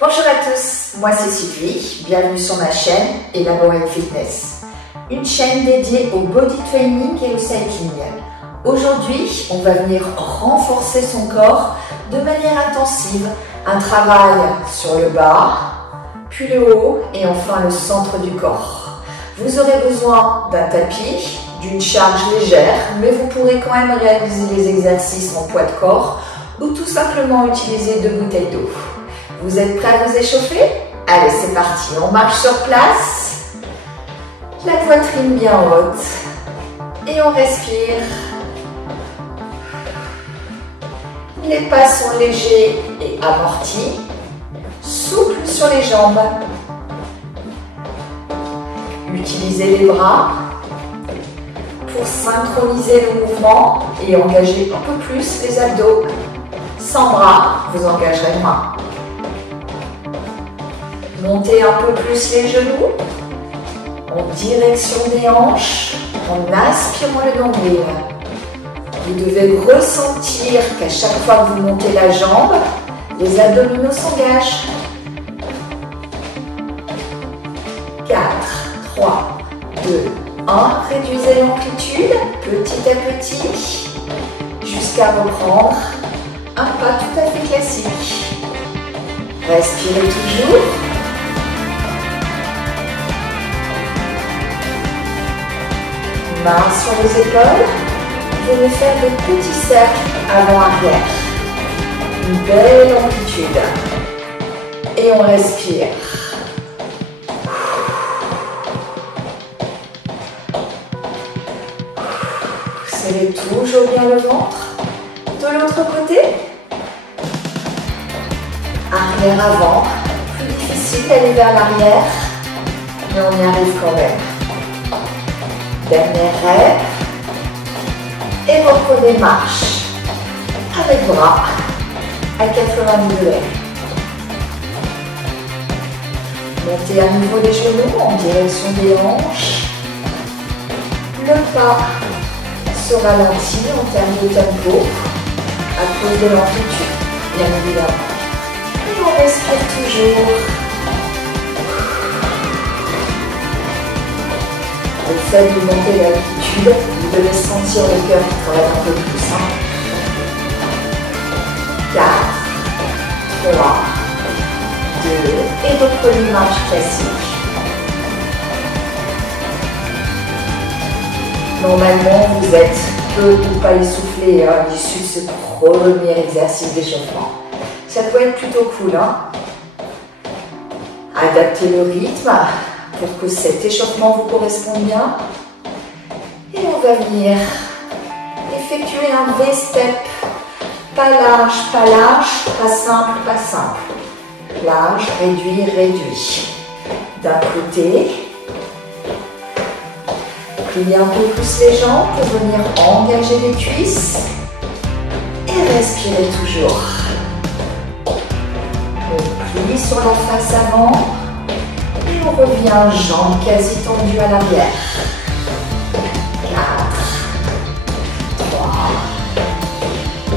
Bonjour à tous, moi c'est Sylvie, bienvenue sur ma chaîne Elaborate Fitness, une chaîne dédiée au body training et au cycling. Aujourd'hui, on va venir renforcer son corps de manière intensive, un travail sur le bas, puis le haut et enfin le centre du corps. Vous aurez besoin d'un tapis, d'une charge légère, mais vous pourrez quand même réaliser les exercices en poids de corps ou tout simplement utiliser 2 bouteilles d'eau. Vous êtes prêts à vous échauffer? Allez, c'est parti, on marche sur place, la poitrine bien haute et on respire. Les pas sont légers et amortis, souples sur les jambes. Utilisez les bras pour synchroniser le mouvement et engager un peu plus les abdos. Sans bras, vous engagerez les mains. Montez un peu plus les genoux en direction des hanches en aspirant le nombril. Vous devez ressentir qu'à chaque fois que vous montez la jambe, les abdominaux s'engagent. 4, 3, 2, 1. Réduisez l'amplitude petit à petit jusqu'à reprendre un pas tout à fait classique. Respirez toujours. Mains sur les épaules. Vous allez faire des petits cercles avant-arrière. Une belle amplitude. Et on respire. Serrez toujours bien le ventre. De l'autre côté. Arrière-avant. Plus difficile d'aller vers l'arrière. Mais on y arrive quand même. Dernière rêve. Et reprenez marche avec bras à 90 degrés. Montez à nouveau les genoux en direction des hanches. Le pas se ralentit en termes de tempo à cause de l'amplitude, bien évidemment. Et on respire toujours. Le fait de monter l'altitude, vous devez sentir le cœur qui travaille un peu plus. 4, 3, 2, et reprenez marche classique. Normalement, vous êtes peu ou pas essoufflé à l'issue de ce premier exercice d'échauffement. Ça doit être plutôt cool. Adaptez le rythme pour que cet échauffement vous corresponde bien. Et on va venir effectuer un V-step. Pas large, pas simple, pas simple. Large, réduit, réduit. D'un côté, pliez un peu plus les jambes pour venir engager les cuisses. Et respirez toujours. On plie sur la face avant. Et on revient, jambes quasi tendues à l'arrière. 4, 3,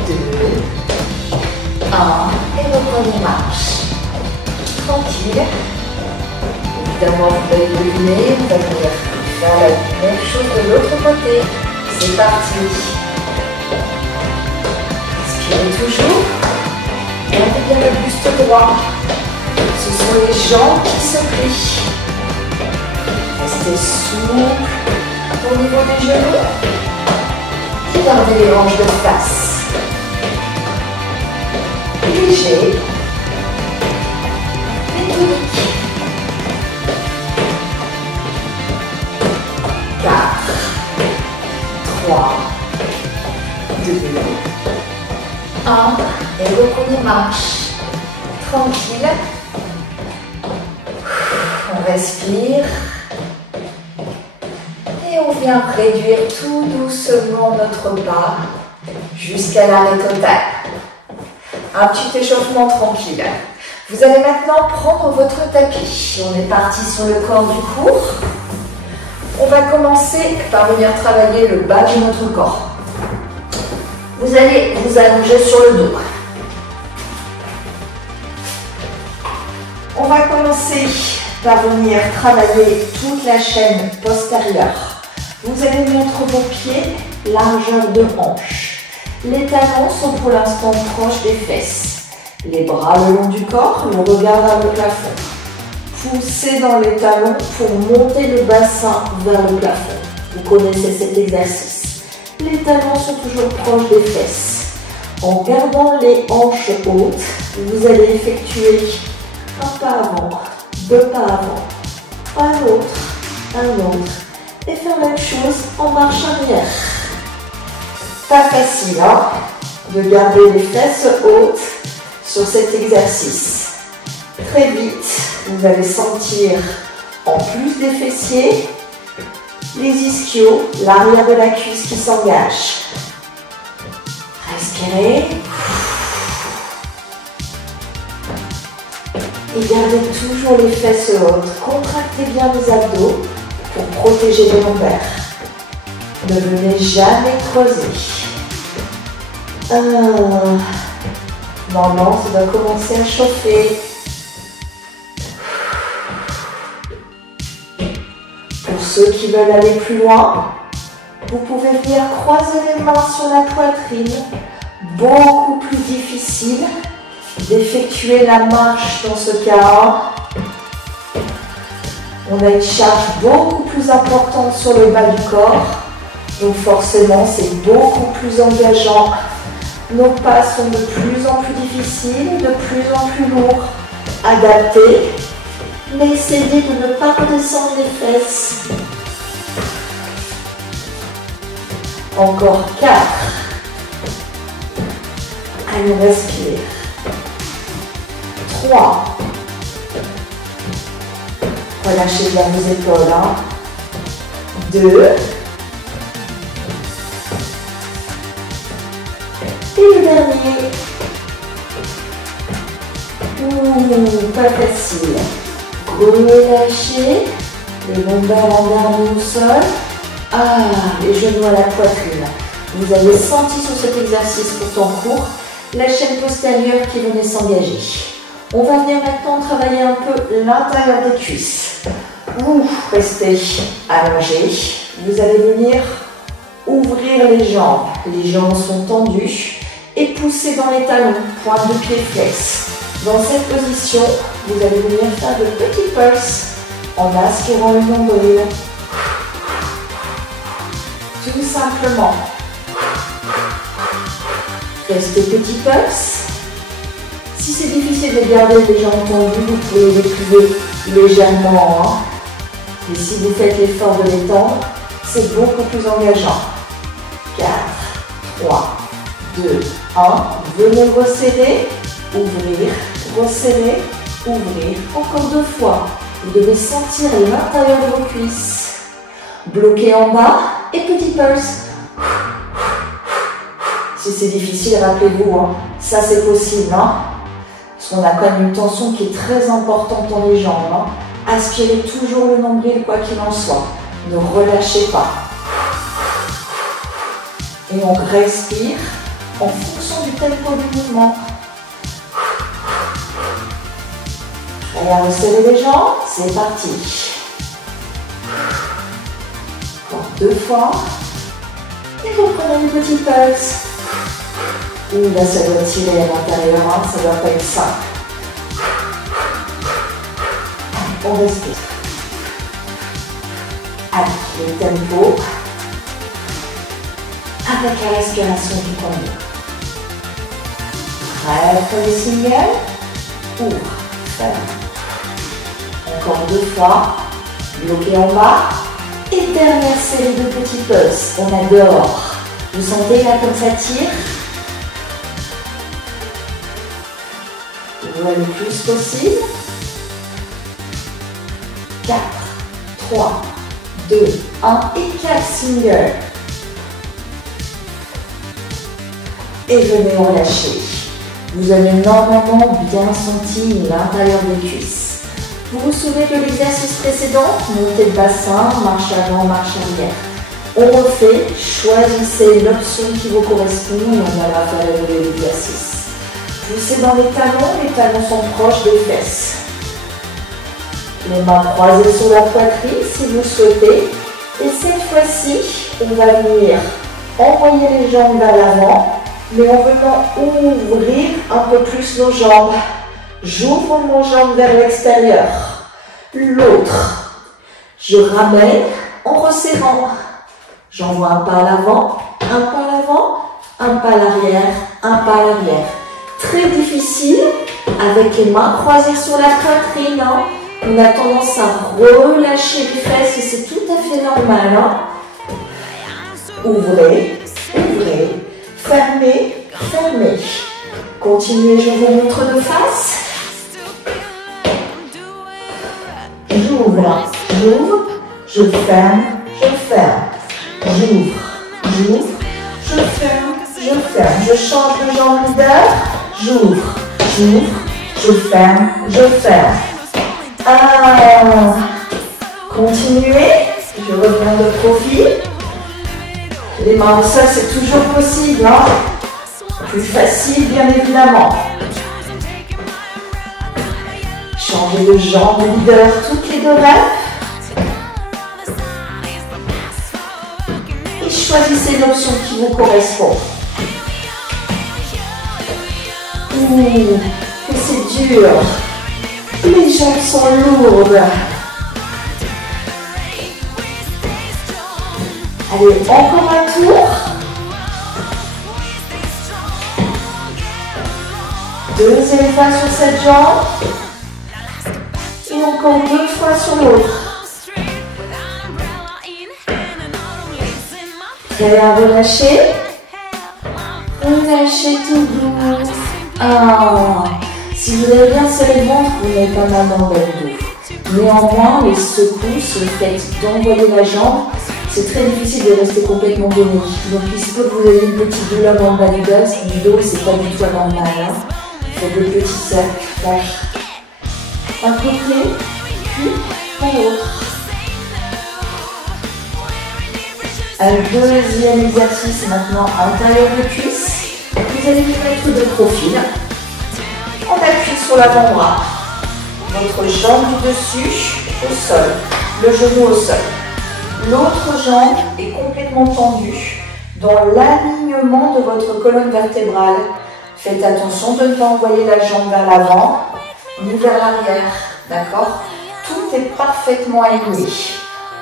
2, 1. Et reprenez marche. Tranquille. Évidemment, vous allez deviner, on va venir faire la même chose de l'autre côté. C'est parti. Respirez toujours. Gardez bien le buste droit. Ce sont les jambes qui se plient. Restez souple au niveau des genoux. Et gardez les hanches de face. Léger. Méthodique. 4, 3, 2, 1. Et reprenez marche. Tranquille. On respire. Et on vient réduire tout doucement notre pas jusqu'à l'arrêt total. Un petit échauffement tranquille. Vous allez maintenant prendre votre tapis. On est parti sur le corps du cours. On va commencer par venir travailler le bas de notre corps. Vous allez vous allonger sur le dos. On va commencer par venir travailler toute la chaîne postérieure. Vous allez mettre vos pieds largeur de hanche. Les talons sont pour l'instant proches des fesses. Les bras le long du corps, le regard vers le plafond. Poussez dans les talons pour monter le bassin vers le plafond. Vous connaissez cet exercice. Les talons sont toujours proches des fesses. En gardant les hanches hautes, vous allez effectuer un pas avant, deux pas avant, un autre, et faire la même chose en marche arrière. Pas facile, hein, de garder les fesses hautes sur cet exercice. Très vite, vous allez sentir, en plus des fessiers, les ischios, l'arrière de la cuisse qui s'engage. Respirez. Et gardez toujours les fesses hautes. Contractez bien les abdos pour protéger les lombaires. Ne venez jamais creuser. Non, ça doit commencer à chauffer. Pour ceux qui veulent aller plus loin, vous pouvez venir croiser les mains sur la poitrine. Beaucoup plus difficile d'effectuer la marche dans ce cas. On a une charge beaucoup plus importante sur le bas du corps. Donc forcément, c'est beaucoup plus engageant. Nos pas sont de plus en plus difficiles, de plus en plus lourds. Adaptez, mais essayez de ne pas redescendre les fesses. Encore 4. Allez, on respire. 3. Relâchez bien vos épaules. 2. Et le dernier. Pas facile. Relâchez. Les lombaires endormis au sol. Les genoux à la poitrine. Vous avez senti sur cet exercice pourtant court la chaîne postérieure qui venait s'engager. On va venir maintenant travailler un peu l'intérieur des cuisses. Vous restez allongé. Vous allez venir ouvrir les jambes. Les jambes sont tendues et pousser dans les talons, pointe de pied flex. Dans cette position, vous allez venir faire de petits pulses en aspirant le nombril. Tout simplement. Restez petit pulse. Si c'est difficile de garder les jambes tendues, vous pouvez les plier légèrement. Et si vous faites l'effort de les tendre, c'est beaucoup plus engageant. 4, 3, 2, 1. Venez resserrer, ouvrir, resserrer, ouvrir. Encore 2 fois. Vous devez sentir l'intérieur de vos cuisses. Bloquez en bas et petit pulse. Si c'est difficile, rappelez-vous, ça c'est possible. Parce qu'on a quand même une tension qui est très importante dans les jambes. Aspirez toujours le nombril quoi qu'il en soit. Ne relâchez pas. Et on respire en fonction du tempo du mouvement. Allez, resserrez les jambes, c'est parti. Encore 2 fois. Et reprenez le petit pulse. Là, ça doit tirer à l'intérieur, ça ne doit pas être simple. Allez, on respire. Allez, le tempo. Avec la respiration du combo. Prêt pour les singles. Ouvre, ferme. Encore 2 fois. Bloquez en bas. Et dernière série de petits pulses. On adore. Vous sentez là comme ça tire? Ouvrez le plus possible. 4, 3, 2, 1 et 4 singles. Et venez relâcher. Vous avez normalement bien senti l'intérieur des cuisses. Vous vous souvenez de l'exercice précédent? Montée de bassin, marche avant, marche arrière. On refait, choisissez l'option qui vous correspond et on va faire l'exercice. Poussez dans les talons sont proches des fesses. Les mains croisées sur la poitrine si vous souhaitez. Et cette fois-ci, on va venir envoyer les jambes vers l'avant, mais en venant ouvrir un peu plus nos jambes. J'ouvre mon jambe vers l'extérieur. L'autre. Je ramène en resserrant. J'envoie un pas à l'avant, un pas à l'avant, un pas à l'arrière, un pas à l'arrière. Très difficile avec les mains croisées sur la poitrine. Hein. On a tendance à relâcher les fesses et c'est tout à fait normal. Hein. Ouvrez, ouvrez, fermez, fermez. Continuez, je vous montre de face. J'ouvre, j'ouvre, je ferme, je ferme. J'ouvre, j'ouvre, je ferme, je ferme. Je change de jambe leader. J'ouvre, j'ouvre, je ferme, je ferme. Continuez. Je reviens de profil. Les mains au sol, c'est toujours possible. Hein. Plus facile, bien évidemment. Changez de jambe leader toutes les deux rêves. Et choisissez l'option qui vous correspond. Ouh, que c'est dur. Les jambes sont lourdes. Allez, encore un tour. Deuxième fois sur cette jambe. Et encore deux fois sur l'autre. Prêt à relâcher. Relâchez tout doux. Si vous avez bien serré le ventre, vous n'avez pas mal dans le dos. Néanmoins, les secousses, le fait d'envoyer la jambe, c'est très difficile de rester complètement donné. Donc il se peut que vous ayez une petite douleur dans le bas du dos, c'est pas du tout anormal. Hein. Faites des petits cercles. Un côté, puis l'autre. Un deuxième exercice maintenant, intérieur de cuisse. Vous allez vous mettre de profil. On appuie sur l'avant-bras. Votre jambe du dessus au sol. Le genou au sol. L'autre jambe est complètement tendue dans l'alignement de votre colonne vertébrale. Faites attention de ne pas envoyer la jambe vers l'avant ni vers l'arrière. D'accord? Tout est parfaitement aligné.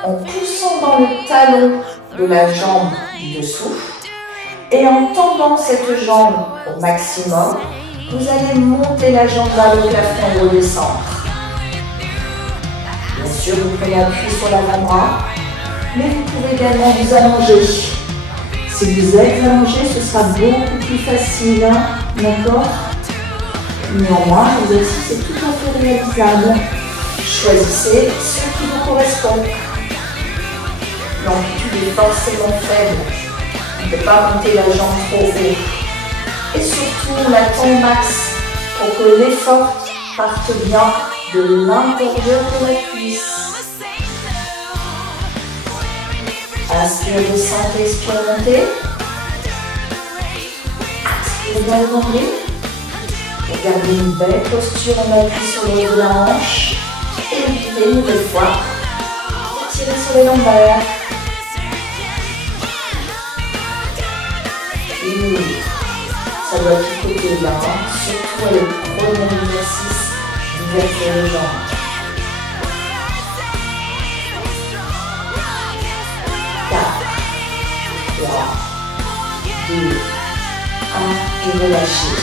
En poussant dans le talon de la jambe du dessous et en tendant cette jambe au maximum, vous allez monter la jambe vers le plafond et redescendre. Bien sûr, vous prenez appui sur l'avant-bras, mais vous pouvez également vous allonger. Si vous êtes allongé, ce sera beaucoup plus facile, hein, d'accord? Néanmoins, l'exercice est tout à fait réalisable. Choisissez ce qui vous correspond. L'amplitude est forcément faible. On ne peut pas monter la jambe trop haut. Et surtout, on attend au max pour que l'effort parte bien de l'intérieur de la cuisse. Inspire, descendez, expire, montez. Expire bien le nombril. Gardez une belle posture, on appuie sur le haut de la hanche. Et levez une nouvelle fois. Tirez sur les lombaires. Et ça doit être du côté là, surtout le premier exercice d'ouverture de jambes. 4, 3, 2, 1 et relâchez.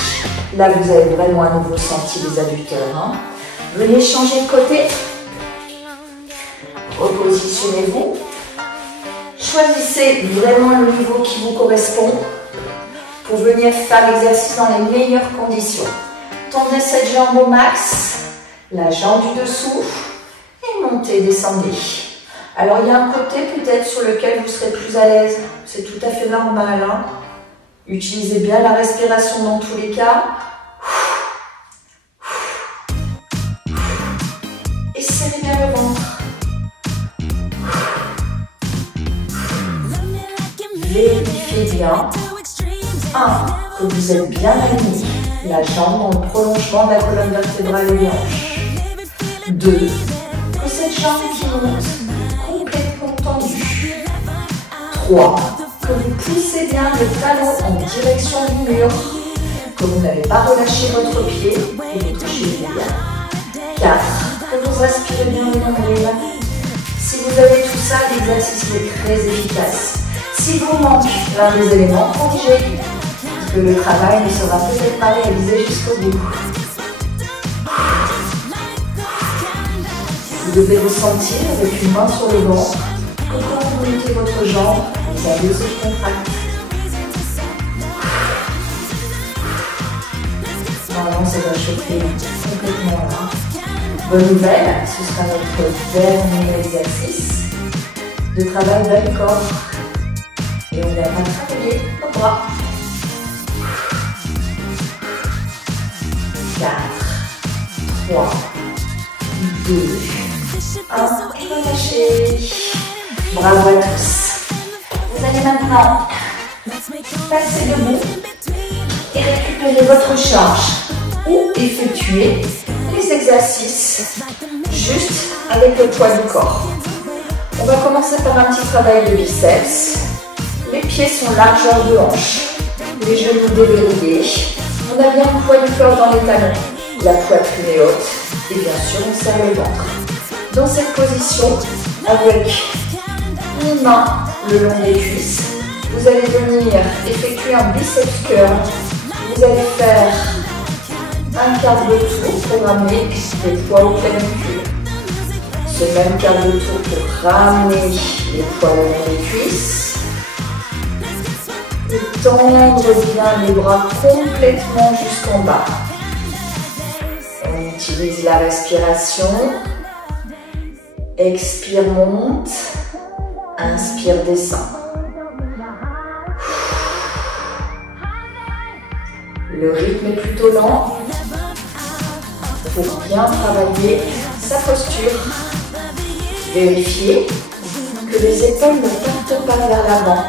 Là, vous avez vraiment à nouveau senti les adducteurs. Hein. Venez changer de côté. Repositionnez-vous. Choisissez vraiment le niveau qui vous correspond pour venir faire l'exercice dans les meilleures conditions. Tendez cette jambe au max, la jambe du dessous et montez, descendez. Alors, il y a un côté peut-être sur lequel vous serez plus à l'aise. C'est tout à fait normal. Hein. Utilisez bien la respiration dans tous les cas. Et serrez bien le ventre. Vérifiez bien. 1. Que vous êtes bien aligné. La jambe dans le prolongement de la colonne vertébrale et des hanches. 2. jambes qui montent, complètement tendues. 3. Que vous poussez bien le talon en direction du mur, que vous n'avez pas relâché votre pied et votre cheville. 4. Que vous aspirez bien le nombril. Si vous avez tout ça, l'exercice est très efficace. Si vous manque l'un des éléments, corrigez, que le travail ne sera peut-être pas réalisé jusqu'au bout. Vous devez ressentir avec une main sur le ventre que quand vous mettez votre jambe, vous avez ce contracte. Normalement, ça va chauffer complètement là. Bonne nouvelle, ce sera notre dernier exercice de travail bas du corps. Et on va travailler au bras. 4, 3, 2, 1, relâchez. Bravo à tous. Vous allez maintenant passer debout et récupérer votre charge ou effectuer les exercices juste avec le poids du corps. On va commencer par un petit travail de biceps. Les pieds sont largeur de hanche, les genoux déverrouillés. On a bien le poids du corps dans les talons, la poitrine est haute et bien sûr on serre le ventre. Dans cette position, avec une main le long des cuisses, vous allez venir effectuer un biceps curl. Vous allez faire un quart de tour pour ramener le poids au clavicule. Ce même quart de tour pour ramener les poids le long des cuisses. Et tendre bien les bras complètement jusqu'en bas. On utilise la respiration. Expire, monte. Inspire, descend. Le rythme est plutôt lent. Pour bien travailler sa posture. Vérifiez que les épaules ne partent pas vers l'avant,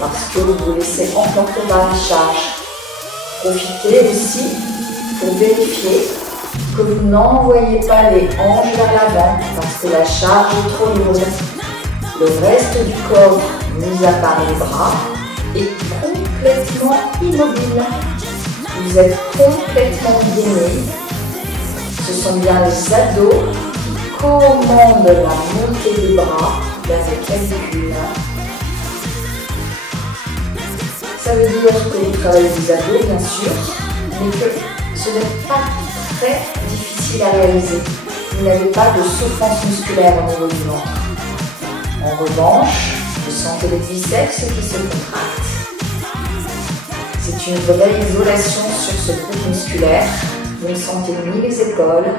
parce que vous laissez emporter par la charge. Profitez aussi pour vérifier que vous n'envoyez pas les hanches vers l'avant, parce que la charge est trop lourde. Le reste du corps, mis à part les bras, est complètement immobile. Vous êtes complètement gainé. Ce sont bien les abdos qui commandent la montée des bras vers le clavicule. Ça veut dire que vous travaillez les abdos, bien sûr, mais que ce n'est pas très difficile à réaliser. Vous n'avez pas de souffrance musculaire au niveau du ventre. En revanche, vous sentez les biceps qui se contractent. C'est une vraie isolation sur ce groupe musculaire. Vous ne sentez ni les épaules,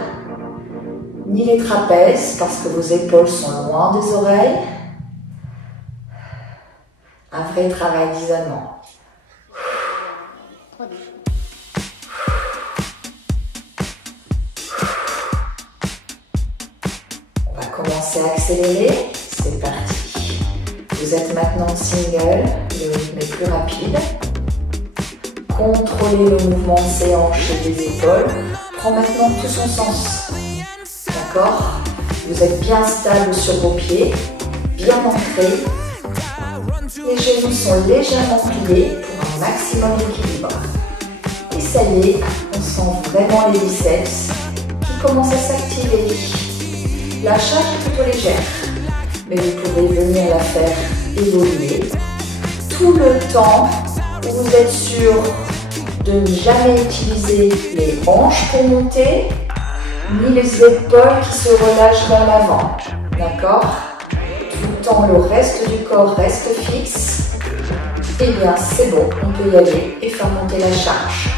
ni les trapèzes, parce que vos épaules sont loin des oreilles. Un vrai travail d'isolement. On va commencer à accélérer. C'est parti. Vous êtes maintenant single, le rythme est plus rapide. Contrôlez le mouvement de ses hanches et des épaules. Prend maintenant tout son sens. D'accord? Vous êtes bien stable sur vos pieds, bien ancrés. Les genoux sont légèrement pliés pour un maximum d'équilibre. Et ça y est, on sent vraiment les biceps qui commencent à s'activer. La charge est plutôt légère, mais vous pouvez venir la faire évoluer tout le temps où vous êtes sûr de ne jamais utiliser les hanches pour monter, ni les épaules qui se relâchent vers l'avant. D'accord? Tout le temps, le reste du corps reste fixe. Eh bien, c'est bon, on peut y aller et faire monter la charge.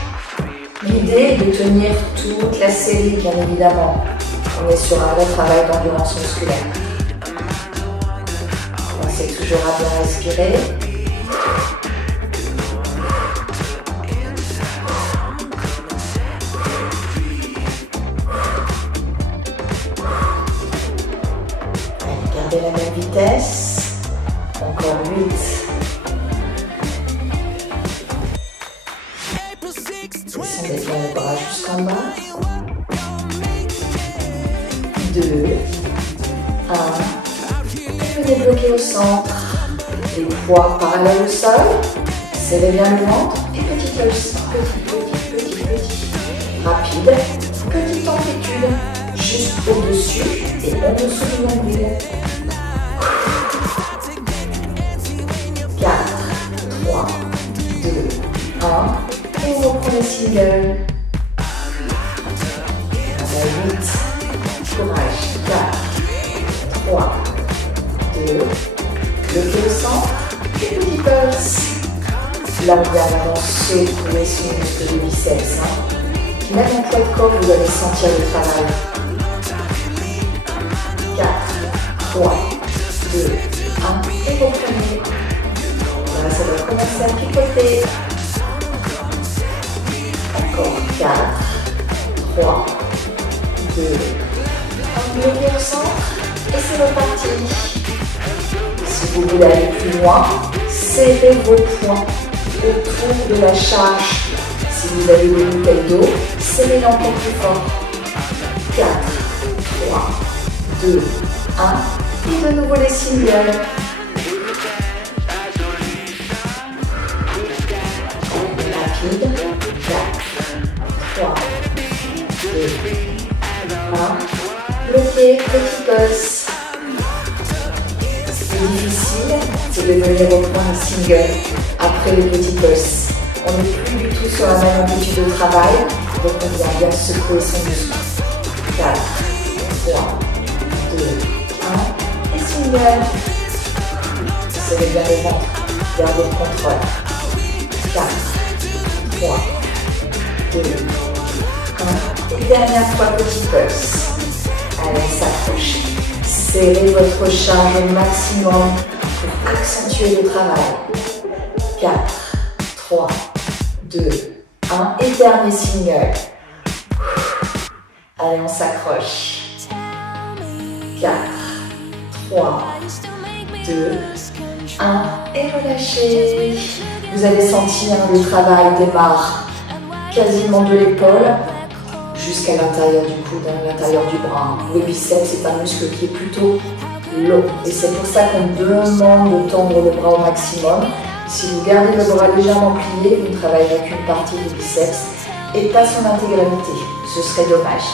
L'idée est de tenir toute la série, bien évidemment. On est sur un vrai travail d'endurance musculaire. Pensez toujours à bien respirer. Gardez la même vitesse. Encore 8. Descendez bien les bras jusqu'en bas. 2. 1. Venez bloquer au centre. Les poids parallèles au sol. Serrez bien le ventre. Et petit pulse. Petit. Rapide. Petite amplitude. Juste au-dessus et en dessous du nombril. 4, 3, 2, 1. Et vous reprenez single. 8. Courage. 4, 3, 2. Bloquez le centre. Et petit pulse. Là, vous allez avancer pour les muscles de biceps. Même en poids de corps, vous allez sentir le travail. 4, 3, 2, 1. Et vous reprenez. Là, ça va commencer à picoter. Encore 4, 3, 2, 1. Bloquez au centre. Et c'est reparti. Si vous voulez aller plus loin, serrez vos poings autour de la charge. Si vous avez des bouteilles d'eau, serrez-les encore plus fort. 4, 3, 2, 1. Et de nouveau les singles. Rapide. 4, 3, 2, 1. Bloquez, petit pulse. Ce qui est difficile, c'est de venir reprendre un single après le petit pulse. On n'est plus du tout sur la même amplitude de travail, donc on vient bien secouer son muscle. 4, 3, 2, 1, et single. Serrez bien le ventre, gardez le contrôle. 4, 3, 2, 1, et dernière fois petit pulse. Allez, on s'accroche. Serrez votre charge au maximum pour accentuer le travail. 4, 3, 2, 1. Et dernier single. Allez, on s'accroche. 4, 3, 2, 1. Et relâchez. Vous allez sentir le travail démarre quasiment de l'épaule jusqu'à l'intérieur du coude, à l'intérieur du bras. Le biceps, c'est un muscle qui est plutôt long. Et c'est pour ça qu'on demande de tendre le bras au maximum. Si vous gardez le bras légèrement plié, vous ne travaillerez qu'une partie du biceps et pas son intégralité. Ce serait dommage.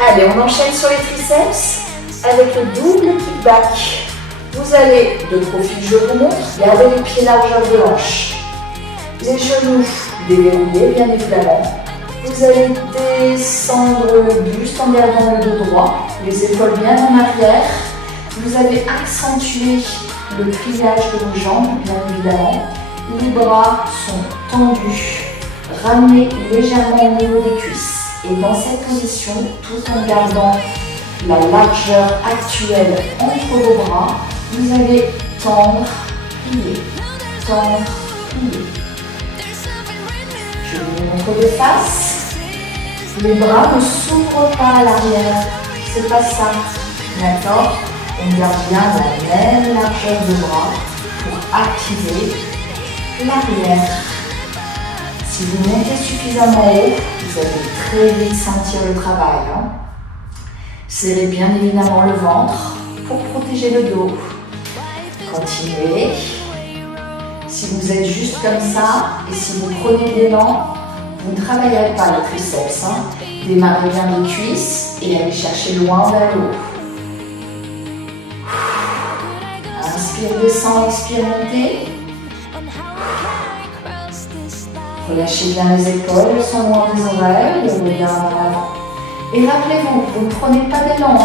Allez, on enchaîne sur les triceps avec le double kickback. Vous allez, de profil, je vous montre, garder les pieds largeur de hanche. Les genoux déverrouillés, bien évidemment. Vous allez descendre le buste en gardant le dos droit, les épaules bien en arrière. Vous allez accentuer le pliage de vos jambes, bien évidemment. Les bras sont tendus. Ramenez légèrement au niveau des cuisses. Et dans cette position, tout en gardant la largeur actuelle entre vos bras, vous allez tendre, plier, tendre, plier. Je vous montre de face. Les bras ne s'ouvrent pas à l'arrière. C'est pas ça. D'accord? On garde bien la même largeur de bras pour activer l'arrière. Si vous montez suffisamment haut, vous allez très vite sentir le travail. Serrez bien évidemment le ventre pour protéger le dos. Continuez. Si vous êtes juste comme ça et si vous prenez l'élan, vous ne travaillerez pas le triceps. Démarrez bien les cuisses et allez chercher loin vers le haut. Inspire, descend, expire, montez. Relâchez bien les épaules, elles sont loin des oreilles, le regard en avant. Et rappelez-vous, vous ne prenez pas d'élan.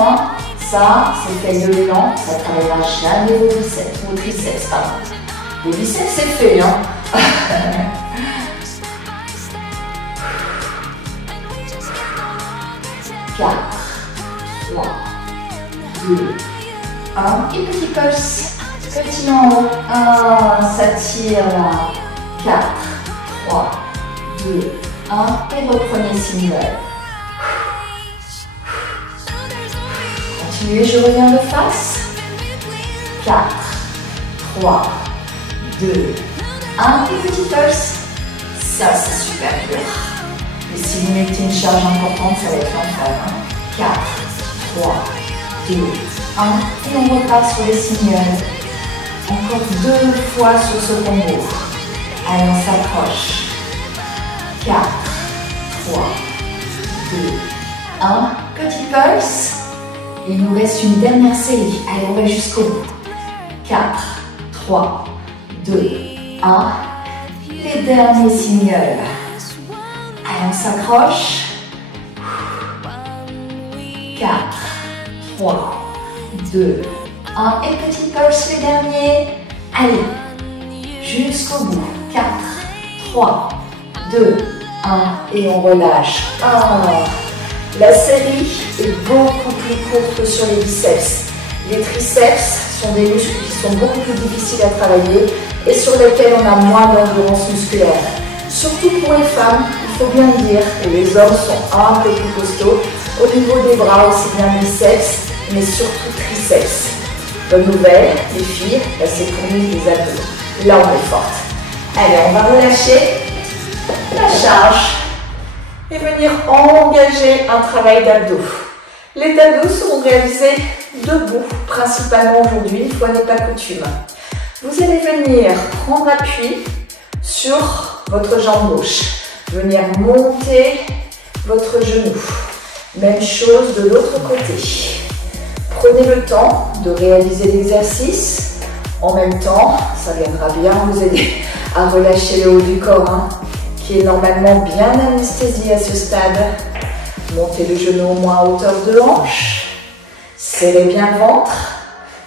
Ça, c'est fait de l'élan, ça ne travaillera jamais vos biceps, vos triceps, pardon. Les biceps, c'est fait, 4, 3, 2, 1. Et petit pulse. Petit en haut. 1, ça tire là. 4, 3, 2, 1. Et reprenez single. Continuez, je reviens de face. 4, 3, 2, 1. Et petit pulse. Ça, c'est super dur. Et si vous mettez une charge importante, ça va être l'enfer. 4, 3, 2, 1 et on repart sur les singles. Encore 2 fois sur ce combo. Allez, on s'accroche. 4, 3, 2, 1. Petit pulse. Il nous reste une dernière série. Allez, on va jusqu'au bout. 4, 3, 2, 1. Les derniers singles. Allez, on s'accroche. 4, 3, 2, 1. Et petit pulse, les derniers. Allez, jusqu'au bout. 4, 3, 2, 1. Et on relâche. 1. La série est beaucoup plus courte sur les biceps. Les triceps sont des muscles qui sont beaucoup plus difficiles à travailler et sur lesquels on a moins d'endurance musculaire. Surtout pour les femmes, il faut bien le dire, et les hommes sont un peu plus costauds. Au niveau des bras, aussi bien biceps, mais surtout triceps. Bonne nouvelle, les filles, là c'est pour nous les abdos. Là on est forte. Allez, on va relâcher la charge et venir engager un travail d'abdos. Les abdos seront réalisés debout, principalement aujourd'hui, une fois n'est pas coutume. Vous allez venir prendre appui sur votre jambe gauche, venir monter votre genou. Même chose de l'autre côté. Prenez le temps de réaliser l'exercice. En même temps, ça viendra bien vous aider à relâcher le haut du corps, qui est normalement bien anesthésié à ce stade. Montez le genou au moins à hauteur de hanche. Serrez bien le ventre.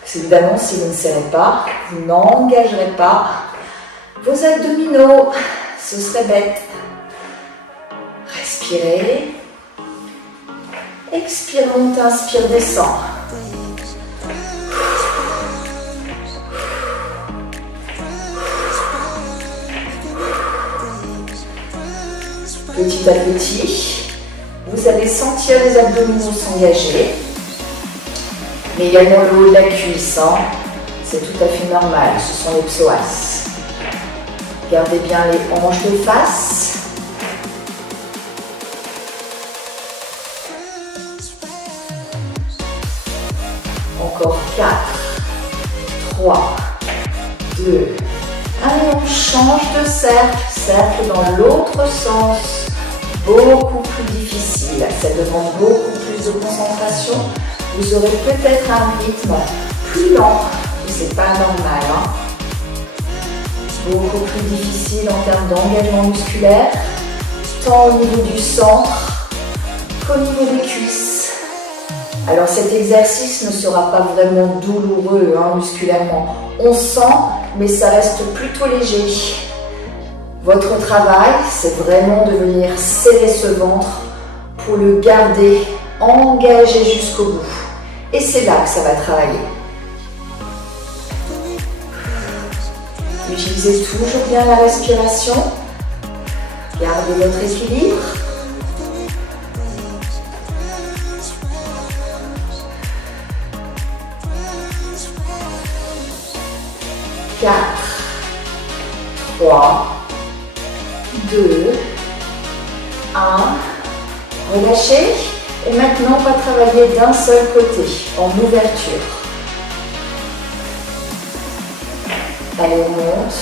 Parce évidemment, si vous ne serrez pas, vous n'engagerez pas vos abdominaux. Ce serait bête. Respirez. Expire, monte, inspire, descend. Petit à petit, vous allez sentir les abdominaux s'engager, mais également le haut de la cuisse. C'est tout à fait normal, ce sont les psoas. Gardez bien les hanches de face. Encore 4, 3, 2, 1. Et on change de cercle, cercle dans l'autre sens. Beaucoup plus difficile, ça demande beaucoup plus de concentration. Vous aurez peut-être un rythme plus lent, mais c'est pas normal. Beaucoup plus difficile en termes d'engagement musculaire, tant au niveau du centre qu'au niveau des cuisses. Alors cet exercice ne sera pas vraiment douloureux musculairement. On sent, mais ça reste plutôt léger. Votre travail, c'est vraiment de venir serrer ce ventre pour le garder engagé jusqu'au bout. Et c'est là que ça va travailler. Utilisez toujours bien la respiration. Gardez votre équilibre. Quatre, 3, 2, 1. Relâchez. Et maintenant, on va travailler d'un seul côté, en ouverture. Allez, on monte.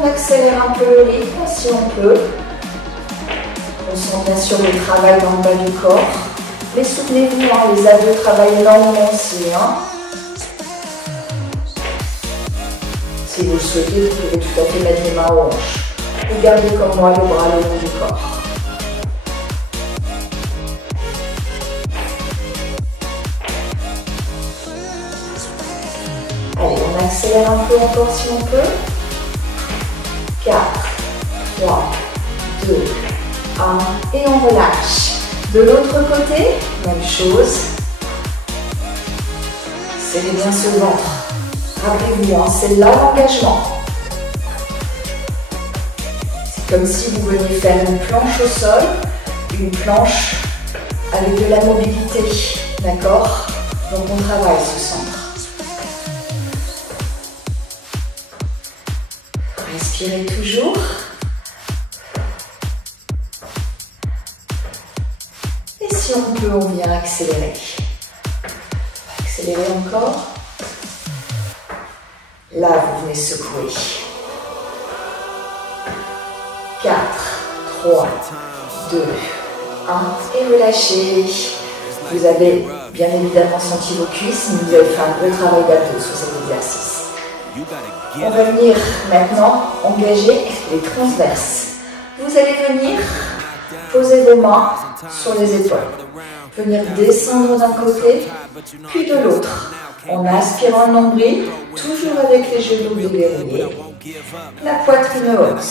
On accélère un peu le rythme si on peut. On sent bien sûr le travail dans le bas du corps. Mais souvenez-vous, les abdos travaillent énormément aussi. Si vous le souhaitez, vous pouvez tout à fait mettre les mains aux hanches. Ou gardez comme moi le bras le long du corps. Allez, on accélère un peu encore si on peut. 4, 3, 2, 1. Et on relâche. De l'autre côté, même chose. Serrez bien ce ventre. Rappelez-vous, c'est là l'engagement. C'est comme si vous veniez faire une planche au sol, une planche avec de la mobilité. D'accord? Donc on travaille ce centre. Respirez toujours. Et si on peut, on vient accélérer. Accélérez encore. Là, vous venez secouer. 4, 3, 2, 1 et relâchez. Vous avez bien évidemment senti vos cuisses, mais vous avez fait un gros travail d'abdos sur cet exercice. On va venir maintenant engager les transverses. Vous allez venir poser vos mains sur les épaules. Venir descendre d'un côté, puis de l'autre. En aspirant le nombril, toujours avec les genoux déverrouillés. La poitrine haute.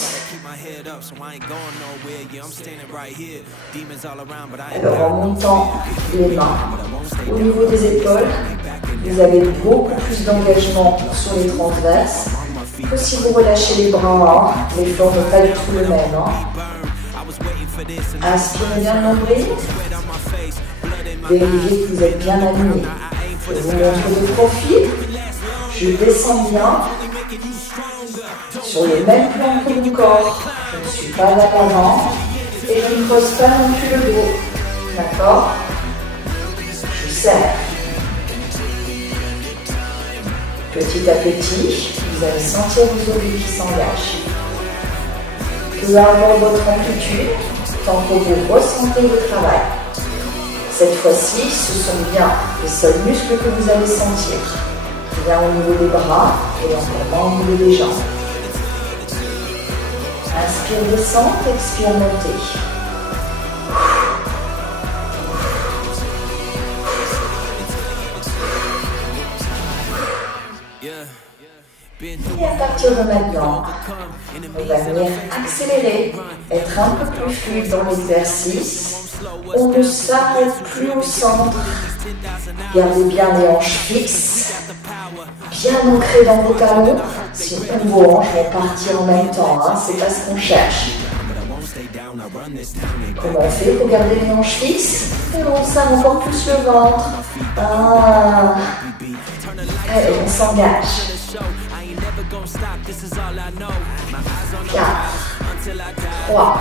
Alors en montant les mains au niveau des épaules, vous avez beaucoup plus d'engagement sur les transverses que si vous relâchez les bras. L'effort n'est pas du tout le même. Inspirez bien le nombril. Vérifiez que vous êtes bien aligné. Je vous montre de profil. Je descends bien sur le même plan que mon corps. Je ne suis pas à l'avant et je ne pose pas non plus le dos. D'accord? Je serre. Petit à petit, vous allez sentir vos obliques qui s'engagent. Peu importe votre amplitude, tant que vous ressentez le travail. Cette fois-ci, ce sont bien les seuls muscles que vous allez sentir. Qui vient au niveau des bras et encore moins au niveau des jambes. Inspire, descente, expire, montez. Et à partir de maintenant, on va venir accélérer, être un peu plus fluide dans l'exercice. On ne s'arrête plus au centre. Gardez bien les hanches fixes, bien ancrées dans vos talons. Sinon vos hanches vont partir en même temps, c'est pas ce qu'on cherche. Comment on fait pour garder les hanches fixes? Et on serre encore plus le ventre. Allez, on s'engage. 4, 3,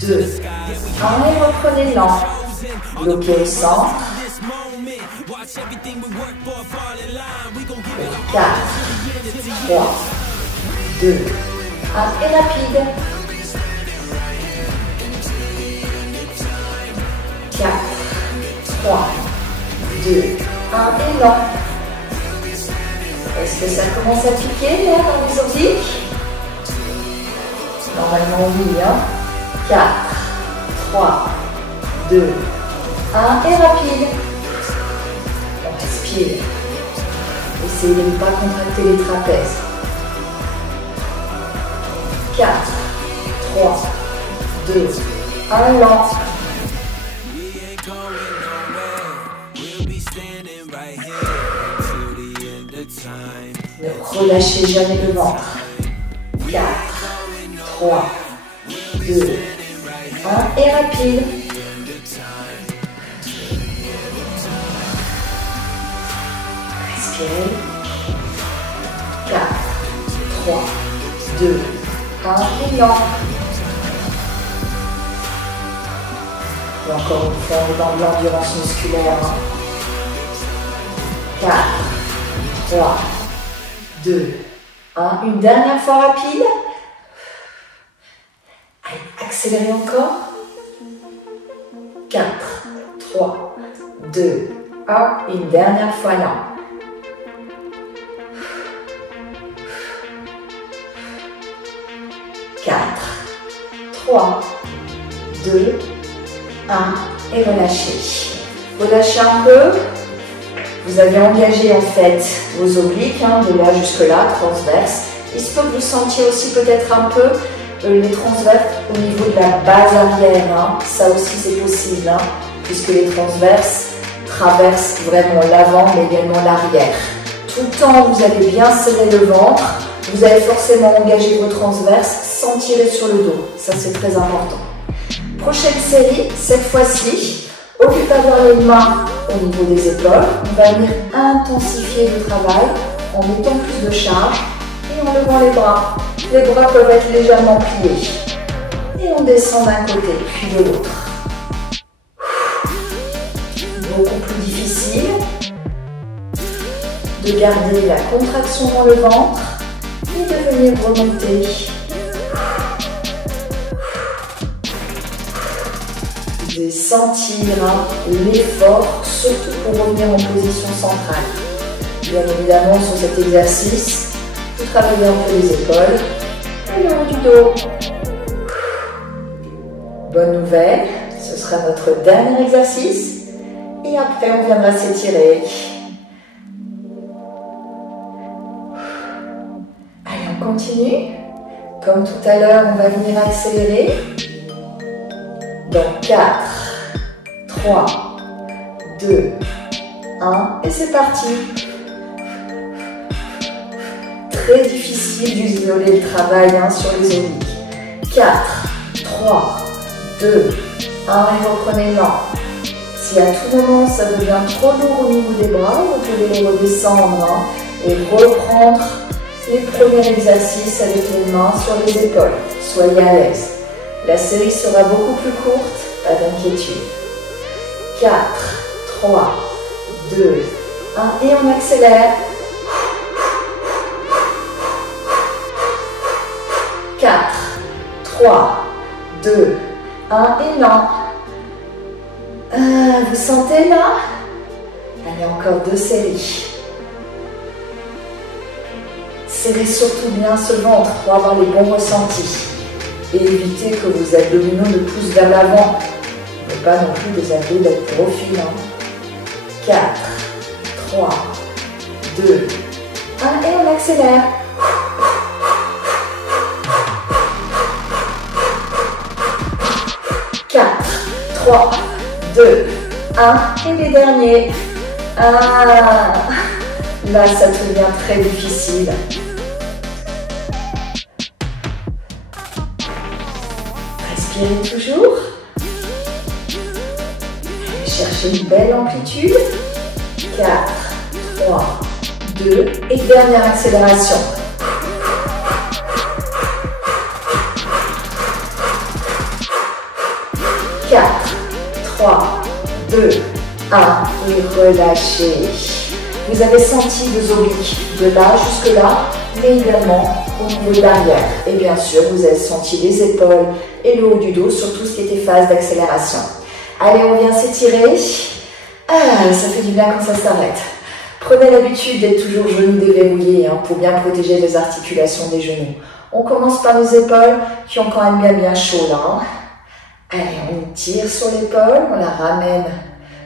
2, 1 et reprenez lent. Bloquez au centre. 4, 3, 2, 1 et rapide. 4, 3, 2, 1 et lent. Est-ce que ça commence à piquer là dans les obliques? Normalement oui. 4, 3, 2, 1 et rapide. On respire. Essayez de ne pas contracter les trapèzes. 4, 3, 2, 1 lent. Ne relâchez jamais le ventre. 4, 3, 2, 1 et rapide. Respirez. 4, 3, 2, 1 et lent. Et encore une fois, on est dans l'endurance musculaire. 4, 3, 2, 1. Une dernière fois rapide. Allez, accélérez encore. 4, 3, 2, 1. Une dernière fois lent. 4, 3, 2, 1. Et relâchez. Relâchez un peu. Vous avez engagé en fait vos obliques, de là jusque là, transverse. Il se peut que vous sentiez aussi peut-être un peu les transverses au niveau de la base arrière. Ça aussi c'est possible, puisque les transverses traversent vraiment l'avant mais également l'arrière. Tout le temps vous allez bien serrer le ventre, vous allez forcément engager vos transverses sans tirer sur le dos. Ça c'est très important. Prochaine série, cette fois-ci, au lieu d'avoir les mains au niveau des épaules, on va venir intensifier le travail en mettant plus de charge et en levant les bras. Les bras peuvent être légèrement pliés. Et on descend d'un côté puis de l'autre. Beaucoup plus difficile. de garder la contraction dans le ventre et de venir remonter. Vous allez sentir l'effort, surtout pour revenir en position centrale. Bien évidemment, sur cet exercice, vous travaillez un peu les épaules et le haut du dos. Bonne nouvelle, ce sera notre dernier exercice et après on viendra s'étirer. Allez, on continue. Comme tout à l'heure, on va venir accélérer. Dans 4, 3, 2, 1 et c'est parti. Très difficile d'isoler le travail sur les obliques. 4, 3, 2, 1 et reprenez lent. Si à tout moment ça devient trop lourd au niveau des bras, vous pouvez les redescendre et reprendre les premiers exercices avec les mains sur les épaules. Soyez à l'aise. La série sera beaucoup plus courte, pas d'inquiétude. 4, 3, 2, 1 et on accélère. 4, 3, 2, 1 et lent. Vous sentez là? Allez, encore 2 séries. Serrez surtout bien ce ventre pour avoir les bons ressentis. Et évitez que vos abdominaux ne poussent vers l'avant. Mais pas non plus des abdos d'haltérophilie. 4, 3, 2, 1 et on accélère. 4, 3, 2, 1 et les derniers. Là ça devient très difficile. Respirez toujours. Allez chercher une belle amplitude. 4, 3, 2 et dernière accélération. 4, 3, 2, 1 et relâchez. Vous avez senti vos obliques de là jusque là, mais également au niveau de l'arrière. Et bien sûr, vous avez senti les épaules et le haut du dos sur tout ce qui était phase d'accélération. Allez, on vient s'étirer. Ça fait du bien quand ça s'arrête. Prenez l'habitude d'être toujours genoux déverrouillés pour bien protéger les articulations des genoux. On commence par les épaules qui ont quand même bien chaud là. Allez, on tire sur l'épaule, on la ramène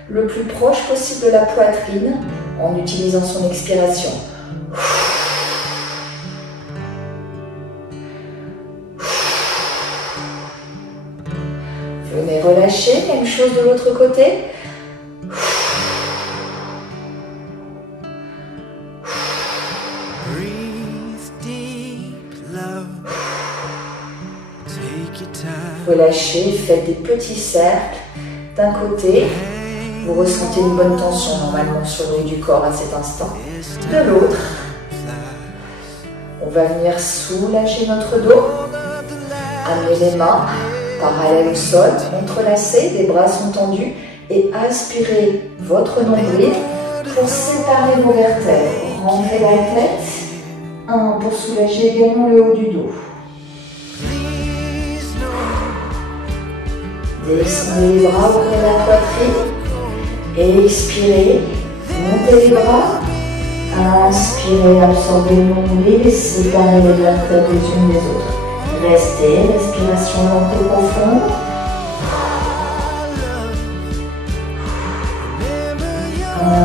le plus proche possible de la poitrine en utilisant son expiration. Venez relâcher, même chose de l'autre côté. Relâchez, faites des petits cercles. D'un côté, vous ressentez une bonne tension normalement sur le haut du corps à cet instant. De l'autre, on va venir soulager notre dos. Amenez les mains parallèles au sol, entrelacées, les bras sont tendus et aspirez votre nombril pour séparer vos vertèbres. Rentrez la tête, pour soulager également le haut du dos. Descendez les bras auprès de la poitrine. Expirez. Montez les bras. Inspirez, absorbez le nombril et séparez les vertèbres les unes des autres. Restez, respiration lente et profonde.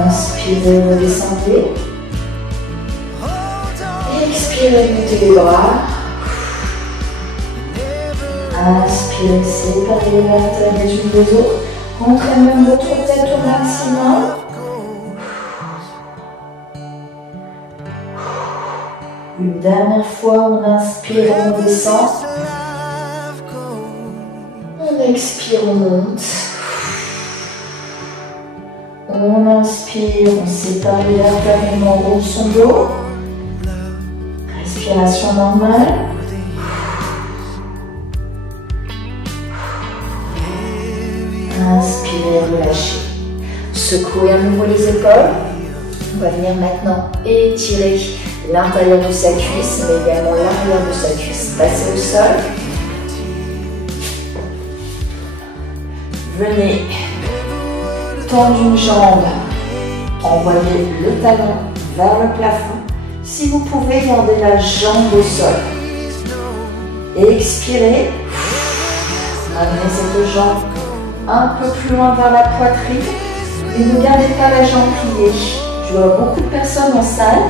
Inspirez, redescendez. Expirez, montez les bras. Inspirez, séparez les vertèbres les unes des autres. Rentrez même votre tête au maximum. Une dernière fois, on inspire, on descend. On expire, on monte. On inspire, on sépare les vertèbres, on roule son dos. Respiration normale. Inspirez, relâchez. Secouez à nouveau les épaules. On va venir maintenant étirer l'intérieur de sa cuisse, mais également l'arrière de sa cuisse. Passez au sol. Venez tendre une jambe, envoyez le talon vers le plafond. Si vous pouvez, gardez la jambe au sol. Et expirez. Amenez cette jambe un peu plus loin vers la poitrine. Et ne gardez pas la jambe pliée. Je vois beaucoup de personnes en salle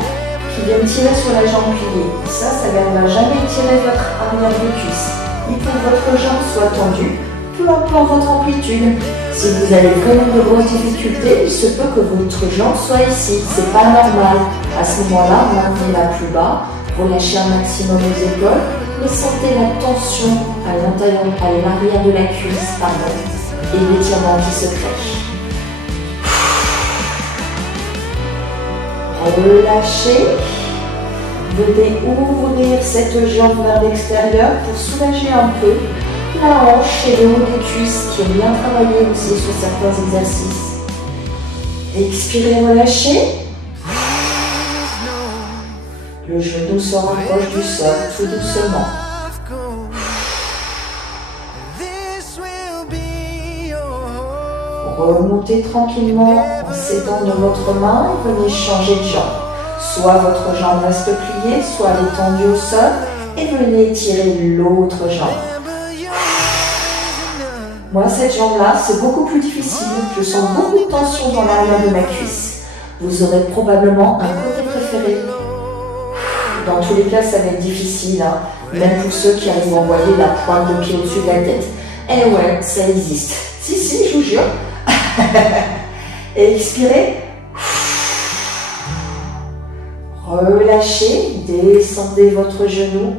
qui viennent tirer sur la jambe pliée. Ça ne viendra jamais tirer votre arrière de cuisse. Il faut que votre jambe soit tendue, peu importe votre amplitude. Si vous avez vraiment de grosses difficultés, il se peut que votre jambe soit ici. C'est pas normal. À ce moment-là, maintenez-la plus bas, relâchez un maximum les épaules, mais sentez la tension à l'intérieur, à l'arrière de la cuisse, et l'étirement qui se crée. Relâchez. Venez ouvrir cette jambe vers l'extérieur pour soulager un peu la hanche et le haut des cuisses qui est bien travaillé aussi sur certains exercices. Expirez, relâchez. Le genou se rapproche du sol tout doucement. Remontez tranquillement en s'aidant de votre main et venez changer de jambe. Soit votre jambe reste pliée, soit elle est tendue au sol et venez étirer l'autre jambe. Moi, cette jambe-là, c'est beaucoup plus difficile. Je sens beaucoup de tension dans l'arrière de ma cuisse. Vous aurez probablement un côté préféré. Dans tous les cas, ça va être difficile, hein, même pour ceux qui arrivent à envoyer la pointe de pied au-dessus de la tête. Eh ouais, ça existe. Si, je vous jure. Et expirez. Relâchez, descendez votre genou.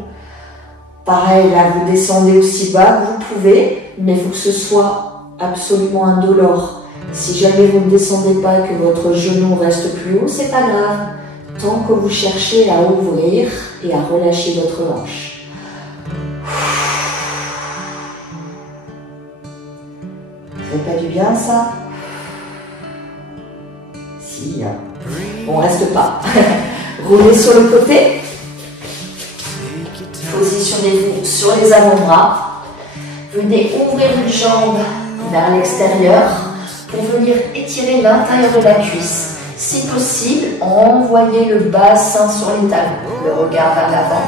Pareil, là, vous descendez aussi bas, vous pouvez, mais il faut que ce soit absolument indolore. Si jamais vous ne descendez pas et que votre genou reste plus haut, c'est pas grave. Tant que vous cherchez à ouvrir et à relâcher votre hanche. Ça fait pas du bien, ça? Si, hein. Bon, reste pas. Roulez sur le côté. Positionnez-vous sur les avant-bras. Venez ouvrir une jambe vers l'extérieur pour venir étirer l'intérieur de la cuisse. Si possible, envoyez le bassin sur les talons, le regard vers l'avant.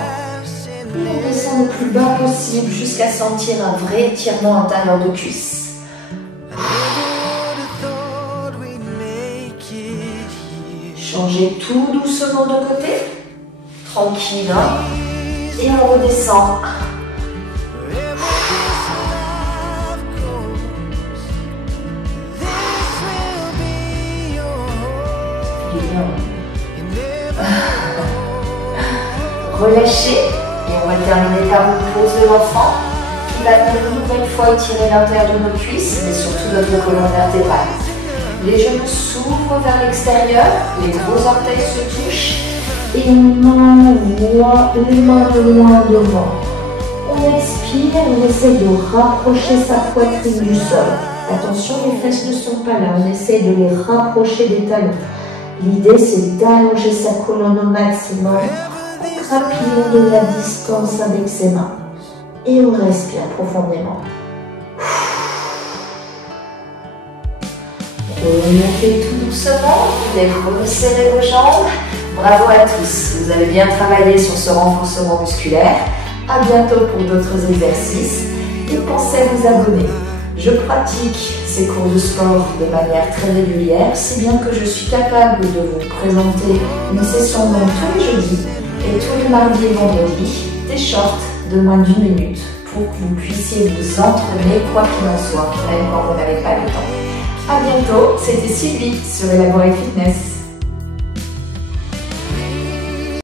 Et on descend le plus bas possible jusqu'à sentir un vrai étirement intérieur de cuisse. Changez tout doucement de côté, tranquille, hein? Et on redescend. Relâchez et on va terminer par une pose de l'enfant qui va une nouvelle fois étirer l'intérieur de nos cuisses, mais surtout notre colonne vertébrale. Les genoux s'ouvrent vers l'extérieur, les gros orteils se touchent et on envoie les mains de loin devant. On expire, on essaie de rapprocher sa poitrine du sol. Attention, les fesses ne sont pas là, on essaie de les rapprocher des talons. L'idée, c'est d'allonger sa colonne au maximum en grappillant de la distance avec ses mains. Et on respire profondément. Remontez tout doucement, vous resserrez vos jambes. Bravo à tous, vous avez bien travaillé sur ce renforcement musculaire. À bientôt pour d'autres exercices et pensez à vous abonner. Je pratique ces cours de sport de manière très régulière, si bien que je suis capable de vous présenter une session même tous les jeudis et tous les mardis et vendredis, des shorts de moins d'1 minute pour que vous puissiez vous entraîner quoi qu'il en soit, même quand vous n'avez pas le temps. A bientôt, c'était Sylvie sur Elaborate Fitness.